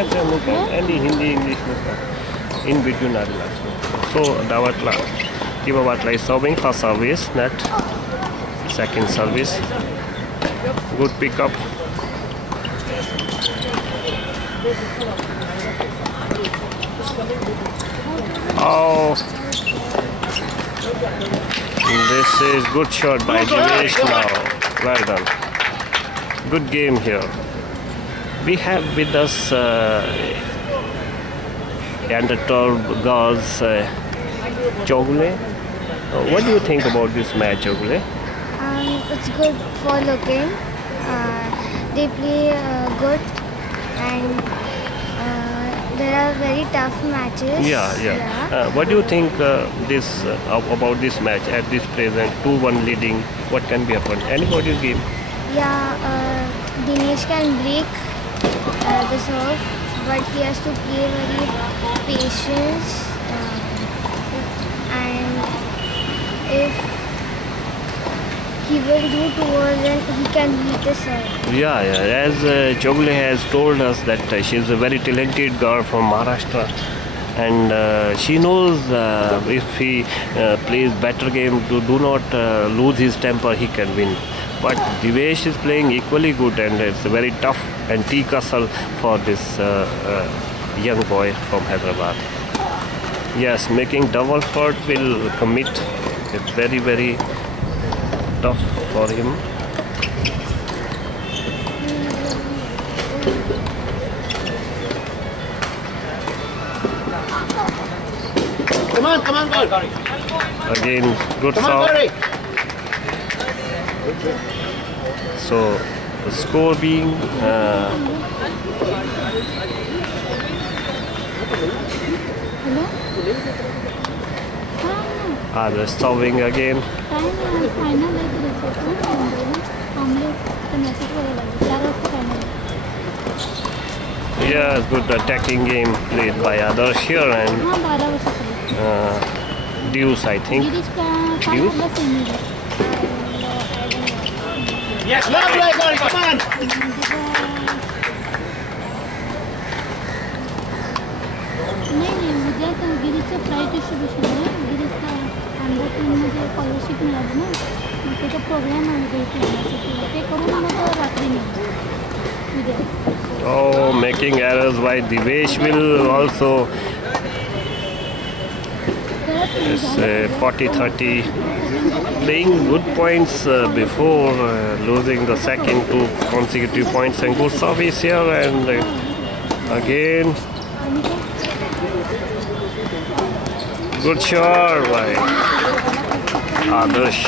Yes, any Hindi, English, in between are last. So Dawatla, Kibabatla is serving for service, net, second service, good pickup. Oh, this is good shot by Divesh now. Well done. Good game here. We have with us under 12 girls Chogule. What do you think about this match, Chogule? It's good for looking. They play good and there are very tough matches. Yeah. What do you think about this match at this present 2-1 leading? What can be happened? Anybody game? Yeah, Dinesh can break the serve, but he has to play very patience. And if he will do towards, then he can beat the serve. Yeah. As Chogule has told us that she is a very talented girl from Maharashtra, and she knows if he plays better game, do not lose his temper, he can win. But Divesh is playing equally good, and it's very tough and tea castle for this young boy from Hyderabad. Yes, making double fault will commit. It's very, very tough for him. Come on, girl. Again, good serve. So the score being they're serving again. Yes, good attacking game played by Adarsh here and Deuce, I think. Deuce? Yes, lovely, girl. Come on. नाही उद्या तर गिरीचं prize distribution आहे गिरीचा under 10मध्ये scholarship मिळाली ना मग त्याचा programme आहे ते करून मग रात्री उद्या. Oh, making errors by Divesh will also. It's 40-30. Playing good points before losing the second 2 consecutive points, and good service here, and again good shot by Adarsh,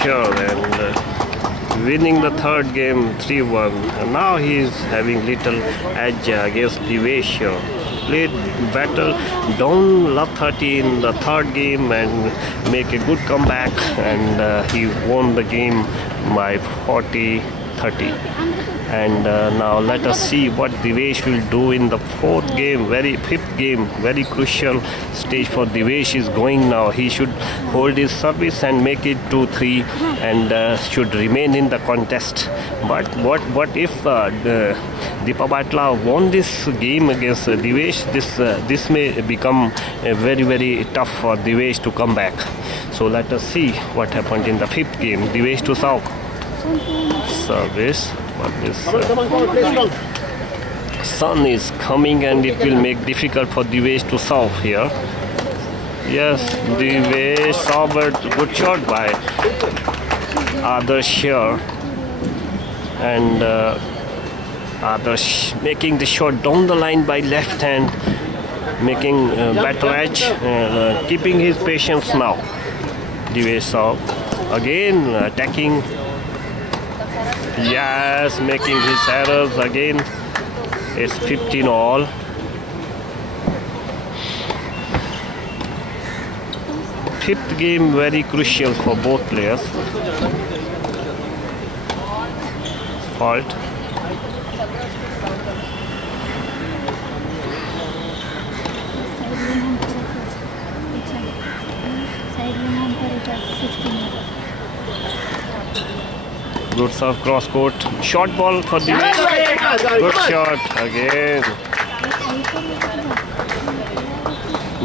and winning the third game 3-1. And now he is having little edge against Divesh here. Played better down love 30 in the third game and make a good comeback, and he won the game by 40-30. And now let us see what Divesh will do in the fifth game, very crucial stage for Divesh is going now. He should hold his service and make it 2-3 and should remain in the contest. But what if Deepa Batla won this game against Divesh? This may become very, very tough for Divesh to come back. So let us see what happened in the fifth game. Divesh to Sauk. Service. Come on, play strong. Sun is coming and it will make difficult for Divesh to solve here. Yes, Divesh solved. Good shot by Adarsh here. And Adarsh making the shot down the line by left hand, making better edge, keeping his patience now. Divesh solved. Again attacking. Yes, making his errors again. It's 15 all. Fifth game very crucial for both players. Fault. Good serve, cross court. Short ball for the good shot again.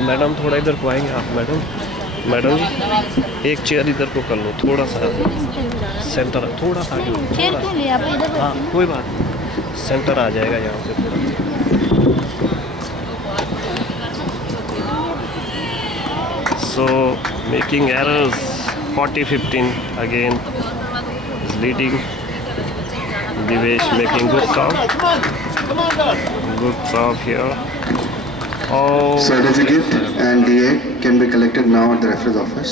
Madam थोड़ा इधर को आएंगे आप? Madam जी एक chair इधर को कर लो, थोड़ा सा सेंटर, थोड़ा सा आगे लो, चेयर थोड़ा क्यों सा। लिया आप इधर हाँ बैठिए। कोई बात नहीं, सेंटर आ जाएगा यहाँ से थोड़ा। So making errors, 40-15 again is leading. Divesh making good serve. Come on, girl. Good serve here. Oh, Certificate and DA can be collected now at the referee's office.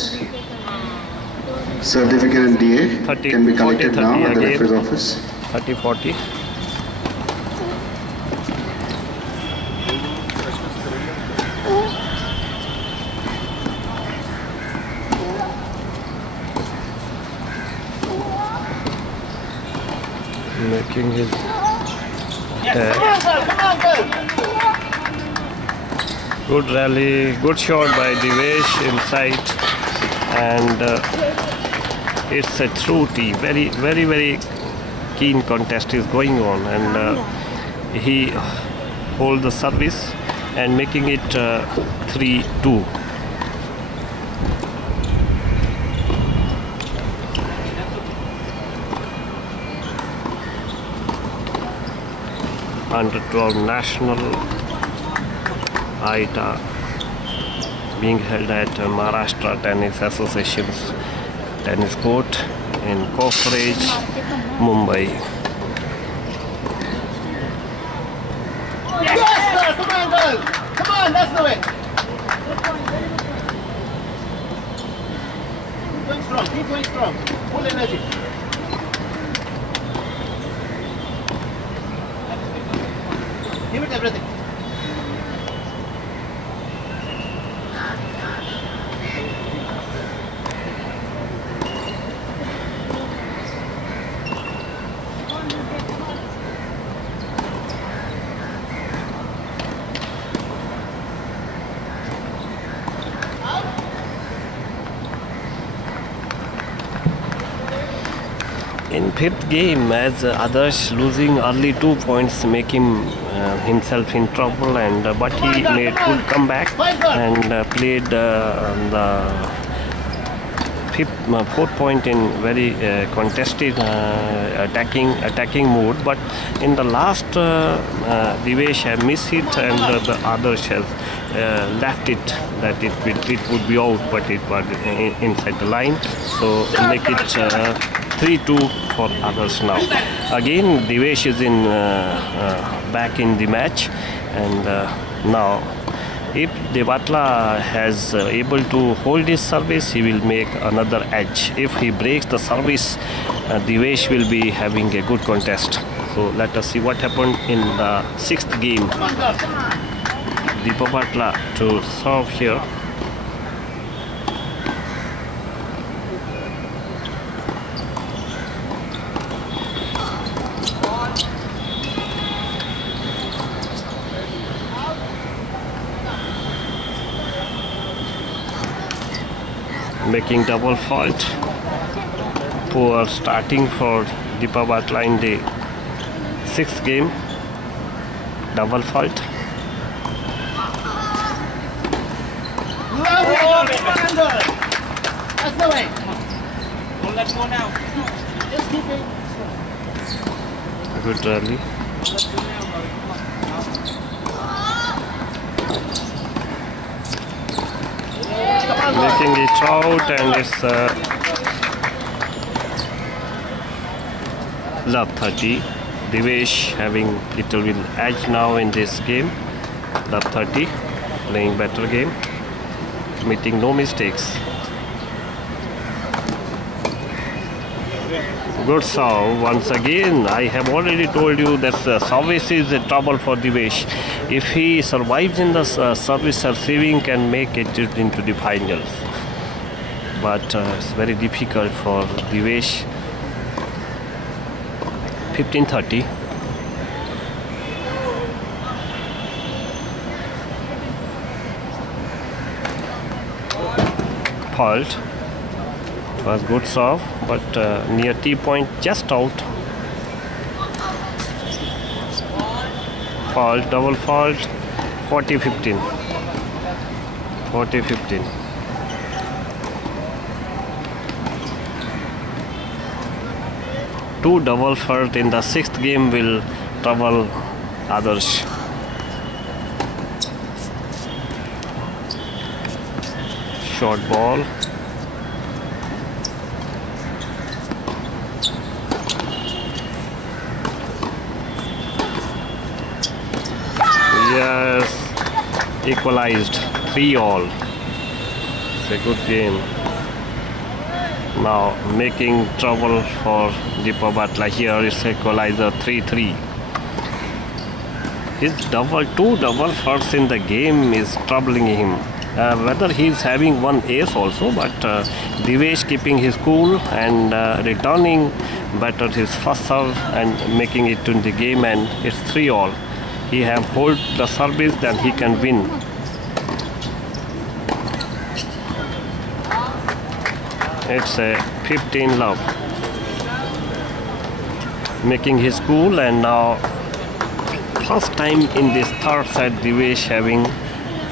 Certificate and DA 30, can be collected 40, now 30 at the again. referee's office. 30-40. Making his attack. Come on, girl. Good rally, good shot by Divesh inside, and it's a true T. Very keen contest is going on, and he hold the service and making it 3-2. Under 12 national ITA being held at Maharashtra Tennis Association's tennis court in Cofrage, Mumbai. Yes, girl. Come on, girl. Come on, that's the way. Going strong. Keep going strong. Full energy. Give it everything. In fifth game, as Adarsh losing early 2 points, make him himself in trouble, and but he made good comeback and played the fourth point in very contested attacking mode. But in the last, Divesh have missed it, and the Adarsh has left it that it would be out, but it was inside the line. So make it 3-2 for others now. Again, Divesh is in back in the match, and now if Devatla has able to hold his service, he will make another edge. If he breaks the service, Divesh will be having a good contest. So let us see what happened in the sixth game. Devatla to serve here. Making double fault. Poor starting for Deepa Batla in the sixth game. Double fault. Lovely, girl. Come on, girl. That's the way. Don't let go now. Just keep it. Good rally. Making it out, and it's love 30. Divesh having little bit edge now in this game. Love 30, playing better game, committing no mistakes. Good serve once again. I have already told you that service is a trouble for Divesh. If he survives in the service, receiving can make it into the finals. But it's very difficult for Divesh. 15-30. Fault. Was good serve, but near T point, just out. Fault, double fault, 40-15. 40-15. Two double fault in the sixth game will trouble others. Short ball. Yes, equalized 3-all. It's a good game. Now making trouble for Deepak Batla here. It's equalizer 3-3. His two double firsts in the game is troubling him. Whether he's having one ace also, but Divesh keeping his cool and returning better his first serve and making it in the game, and it's 3-all. He have hold the service, then he can win. It's a 15 love. Making his cool, and now first time in this third set Divesh having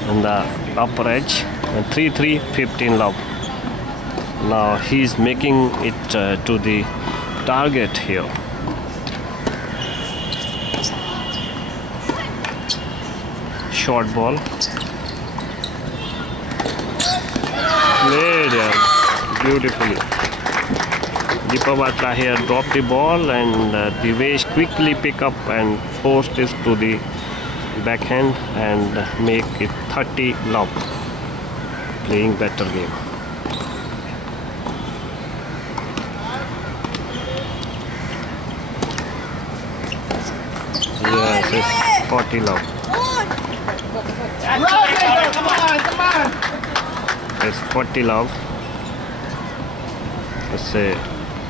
on the upper edge. 3-3, 15 love. Now he's making it to the target here. Short ball. Played beautifully. Deepak Batla here dropped the ball, and Divesh quickly pick up and forced this to the backhand and make it 30 love. Playing better game. Yes, it's 40 love. Come on. It's 40 love. It's a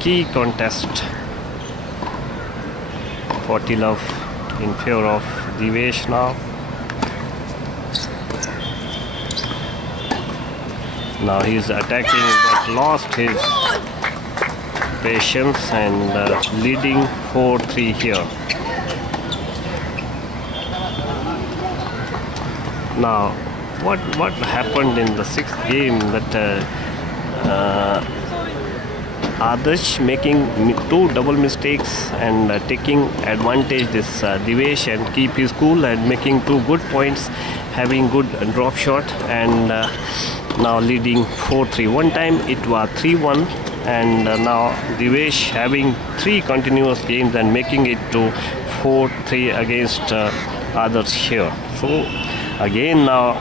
key contest. 40 love in favor of Divesh now. Now he's attacking but lost his patience and leading 4-3 here. Now what happened in the sixth game that Adarsh making two double mistakes and taking advantage this Divesh and keep his cool and making two good points, having good drop shot, and now leading 4-3. One time it was 3-1, and now Divesh having three continuous games and making it to 4-3 against Adarsh here. So again now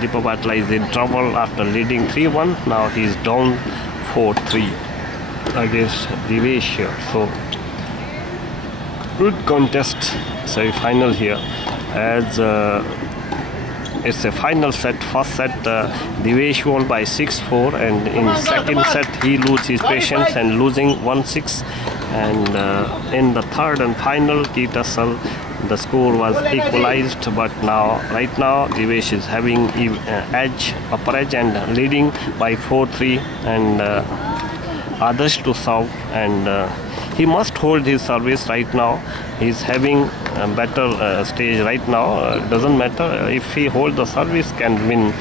Deepak Batla is in trouble after leading 3-1. Now he is down 4-3 against Divesh here. So good contest, semi-final here, as it's a final set. First set Divesh won by 6-4, and in second set he loses his patience and losing 1-6, and in the third and final key tussle the score was equalized, but now right now Divesh is having edge, upper edge, and leading by 4-3, and Adarsh to serve, and he must hold his service right now. He's having a better stage right now. Doesn't matter if he hold the service, can win.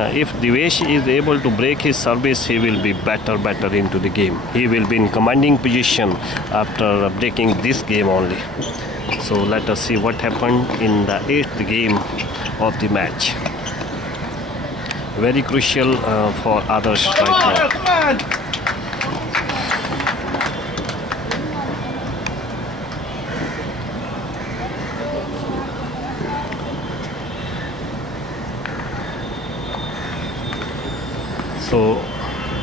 If Divesh is able to break his service, he will be better into the game. He will be in commanding position after breaking this game only. So let us see what happened in the 8th game of the match. Very crucial for others right now. Come on. So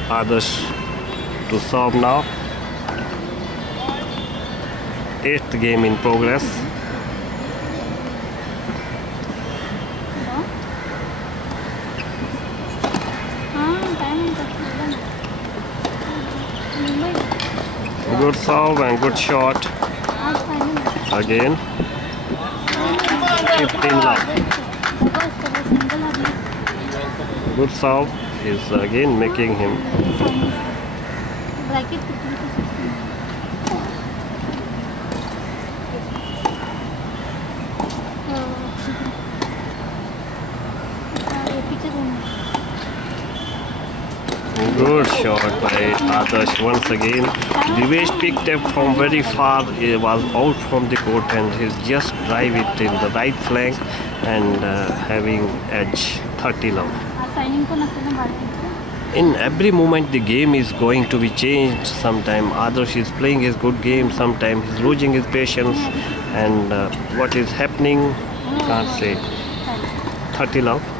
others to serve now. 8th game in progress. Good serve and good shot. Again. 15 love. Good serve is again making him. Good shot by Adarsh once again. Divesh picked up from very far. He was out from the court and he's just drive it in the right flank and having edge 30 love. Signing पण असेल ना बाळांचं. In every moment the game is going to be changed. Sometime Adarsh is playing his good game, sometime he's losing his patience, and what is happening can't say. 30 love.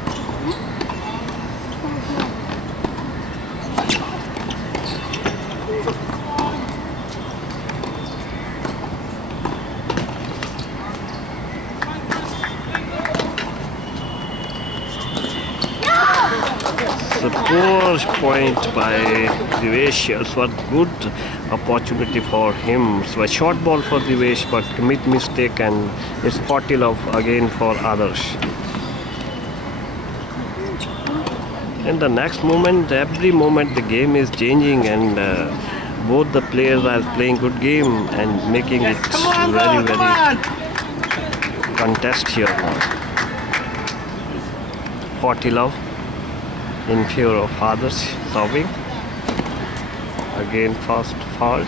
The poor point by Divesh was good opportunity for him. So a short ball for Divesh, but commit mistake and it's 40 love again for Adarsh. In the next moment, every moment the game is changing and both the players are playing good game and making it very contest here now. 40 love in favor of Adarsh serving. Again first fault.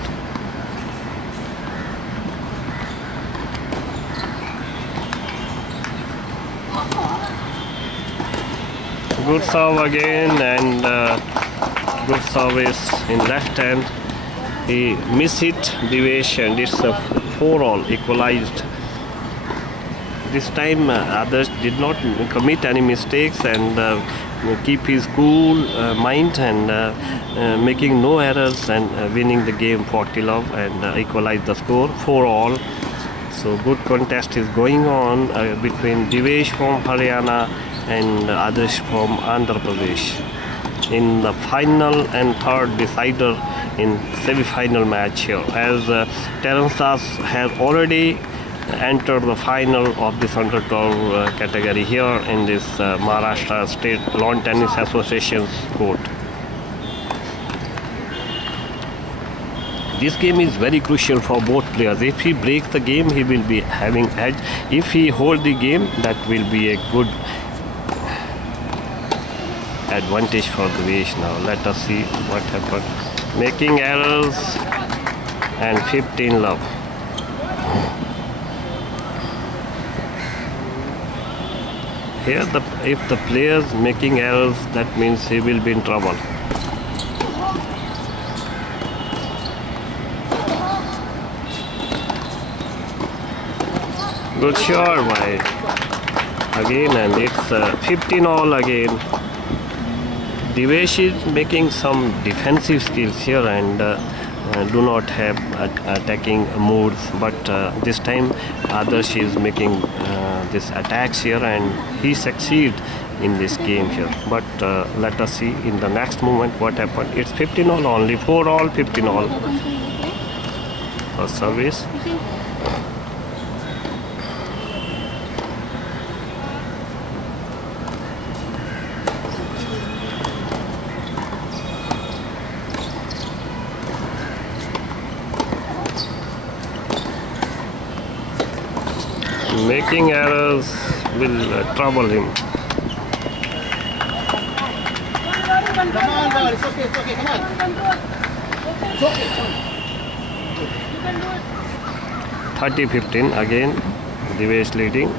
Good serve again and good service in left hand. He miss-hit Divesh and it's a 4-all equalized. This time Adarsh did not commit any mistakes and keep his cool mind and making no errors and winning the game 40 love and equalize the score 4-all. So good contest is going on between Divesh from Haryana and Adarsh from Andhra Pradesh in the final and third decider in semi-final match here, as Terence Das has already entered the final of this under 12 category here in this Maharashtra State Lawn Tennis Association's court. This game is very crucial for both players. If he breaks the game, he will be having edge. If he hold the game, that will be a good advantage for Divesh now. Let us see what happened. Making errors and 15 love. Here, if the players making errors, that means he will be in trouble. Good shot by again, and it's 15-all again. Divesh is making some defensive skills here and do not have attacking moves, but this time Adarsh is making this attacks here and he succeed in this game here. But let us see in the next moment what happened. It's 15-all only, 4-all, 15-all for service. Making errors will trouble him. Come on, girl. It's okay, come on. It's okay. 30-15 again, Divesh leading.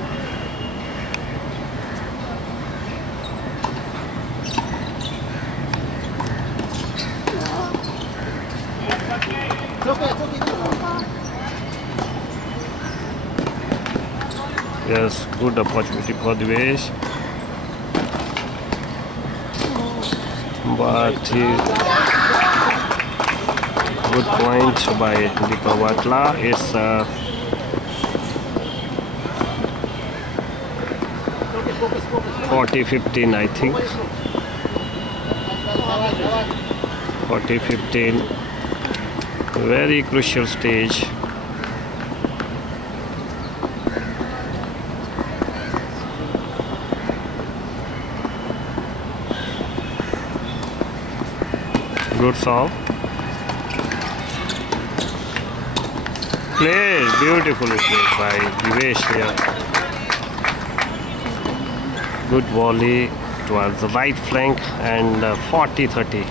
It's okay. Yes, good opportunity for Divesh. But good point by Deepa Vatla. It's 40-15, I think. 40-15. Very crucial stage. Good solve. Played, beautifully played by Divesh here. Good volley towards the right flank and 40-30.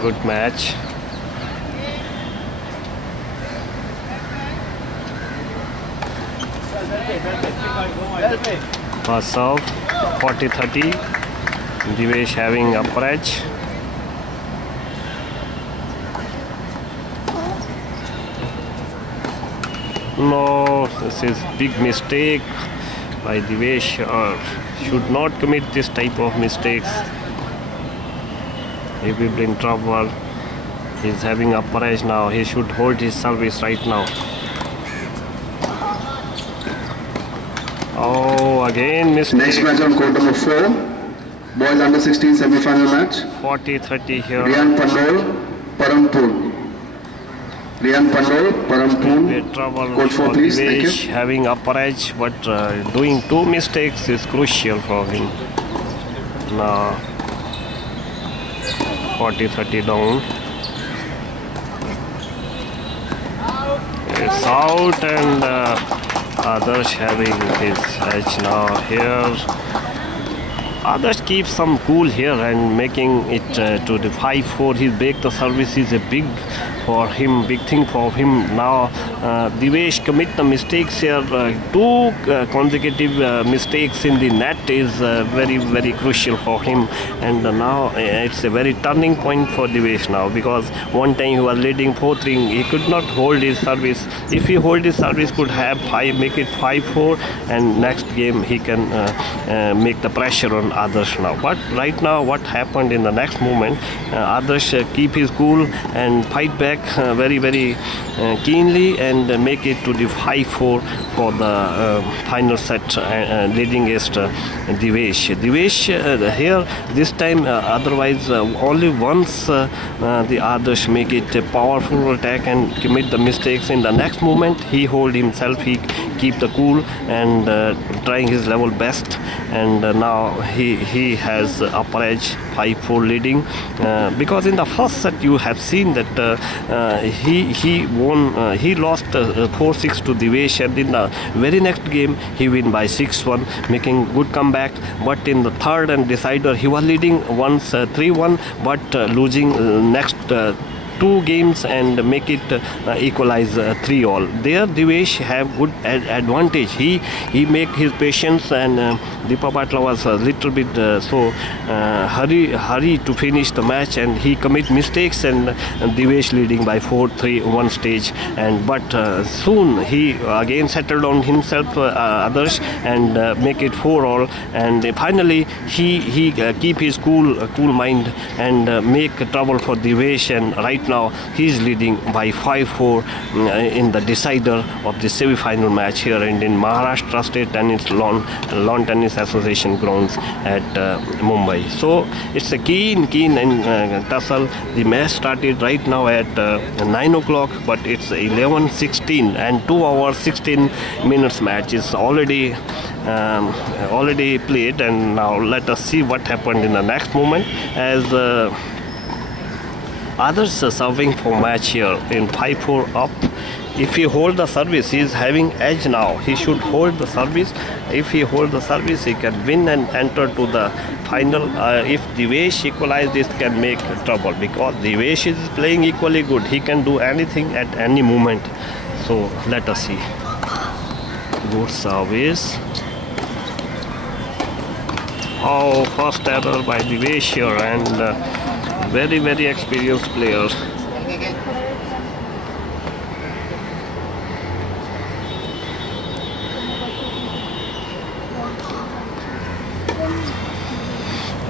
Good match. First serve 40-30. Divesh having upper edge. No, this is big mistake by Divesh. Should not commit this type of mistakes. He will be in trouble. He's having upper edge now. He should hold his service right now. Oh, again mistake. Next match on court number 4. Boys under 16 semi-final match. 40-30 here. Riyan Pandol, Parampur. Riyan Pandol, Parampur. Bit trouble Court 4 for please. Thank Divesh, you. having upper edge, but doing 2 mistakes is crucial for him. Now 40-30 down. It's out and Adarsh having his edge now here. Adarsh keeps some cool here and making it to the 5-4. His break the service is a big thing for him. Now Divesh commit the mistakes here. 2 consecutive mistakes in the net is very crucial for him, and now it's a very turning point for Divesh now, because one time he was leading 4-3, he could not hold his service. If he hold his service, could have make it 5-4, and next game he can make the pressure on Adarsh now. But right now what happened in the next moment, Adarsh keep his cool and fight back very keenly and make it to the 5-4 for the final set, leading against Divesh. Divesh here this time, otherwise only once the Adarsh make it a powerful attack and commit the mistakes. In the next moment he hold himself, he keep the cool and trying his level best, and now he has upper edge, 5-4 leading, because in the first set you have seen that he won, he lost 4-6 to Divesh, and in the very next game he win by 6-1, making good comeback. But in the third and decider he was leading once 3-1, but losing next 2 games and make it equalize 3-all. There Divesh have good advantage. He make his patience, and Deepa Patla was a little bit hurry to finish the match, and he commit mistakes, and Divesh leading by 4-3 one stage, and but soon he again settled on himself, Adarsh, and make it 4-all, and finally he keep his cool mind and make trouble for Divesh, and right now he is leading by 5-4 in the decider of the semi-final match here in Maharashtra State Tennis Lawn Tennis Association grounds at Mumbai. So it's a keen and tussle. The match started right now at 9 o'clock, but it's 11:16 and 2 hours 16 minutes match is already played, and now let us see what happened in the next moment as Others serving for match here in 5-4 up. If he hold the service, he is having edge now. He should hold the service. If he hold the service, he can win and enter to the final. If Divesh equalize, this can make trouble, because Divesh is playing equally good. He can do anything at any moment. So let us see. Good service. Oh, first error by Divesh here, and very experienced player.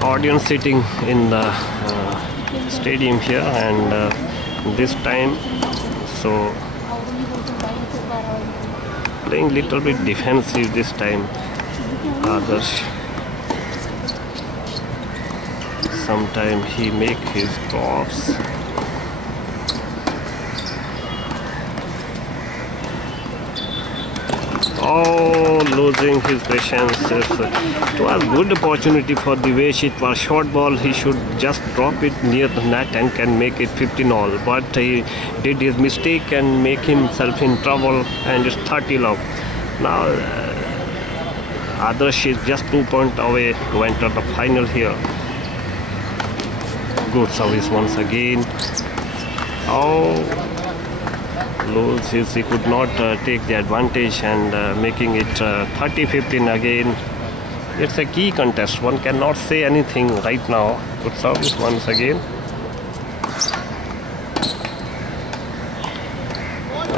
Audience sitting in the stadium here, and this time so playing little bit defensive this time. Others sometimes he make his drops. Oh, losing his patience. It was good opportunity for Divesh. It was short ball. He should just drop it near the net and can make it 15-all. But he did his mistake and make himself in trouble, and it's 30 love. Now Adarsh is just 2 points away to enter the final here. Good service once again. Oh, loses. He could not take the advantage and making it 30-15 again. It's a key contest. One cannot say anything right now. Good service once again.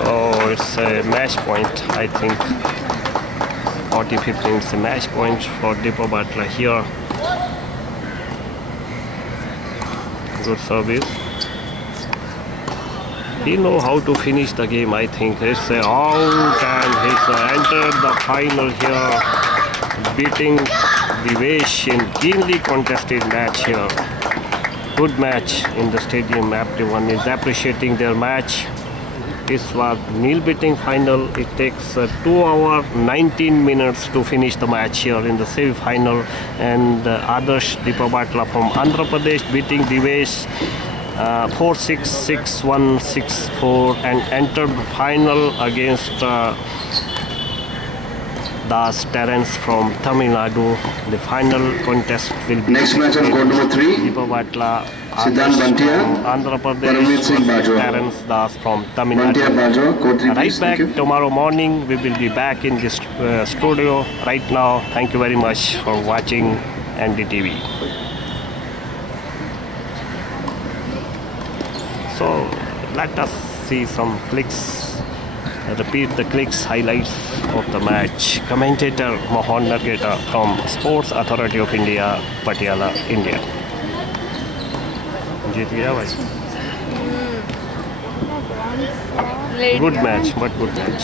Oh, it's a match point, I think. 40-15 is a match point for Deepa Butler here. Good service. He know how to finish the game, I think. It's a out and he's entered the final here, beating Divesh in keenly contested match here. Good match in the stadium. Everyone is appreciating their match. This was nail-beating final. It takes 2 hours 19 minutes to finish the match here in the semi-final, and Adarsh Deepa Butler from Andhra Pradesh beating Divesh 4-6, 6-1, 6-4 and entered the final against Das Terence from Tamil Nadu. The final contest will be Next match on court number 3. Deepa Butler, Siddhant Bhantia, Andhra Pradesh Paramveer Singh versus Bajwa. Terence Das from Tamil Bhantia Nadu. Bajo, court 3 Right please. back Thank you. tomorrow morning. We will be back in this studio right now. Thank you very much for watching NDTV. So let us see some clicks. Repeat the clicks, highlights of the match. Commentator Mohan Nargeta from Sports Authority of India, Patiala, India. जीत गया भाई. Good match, but good match.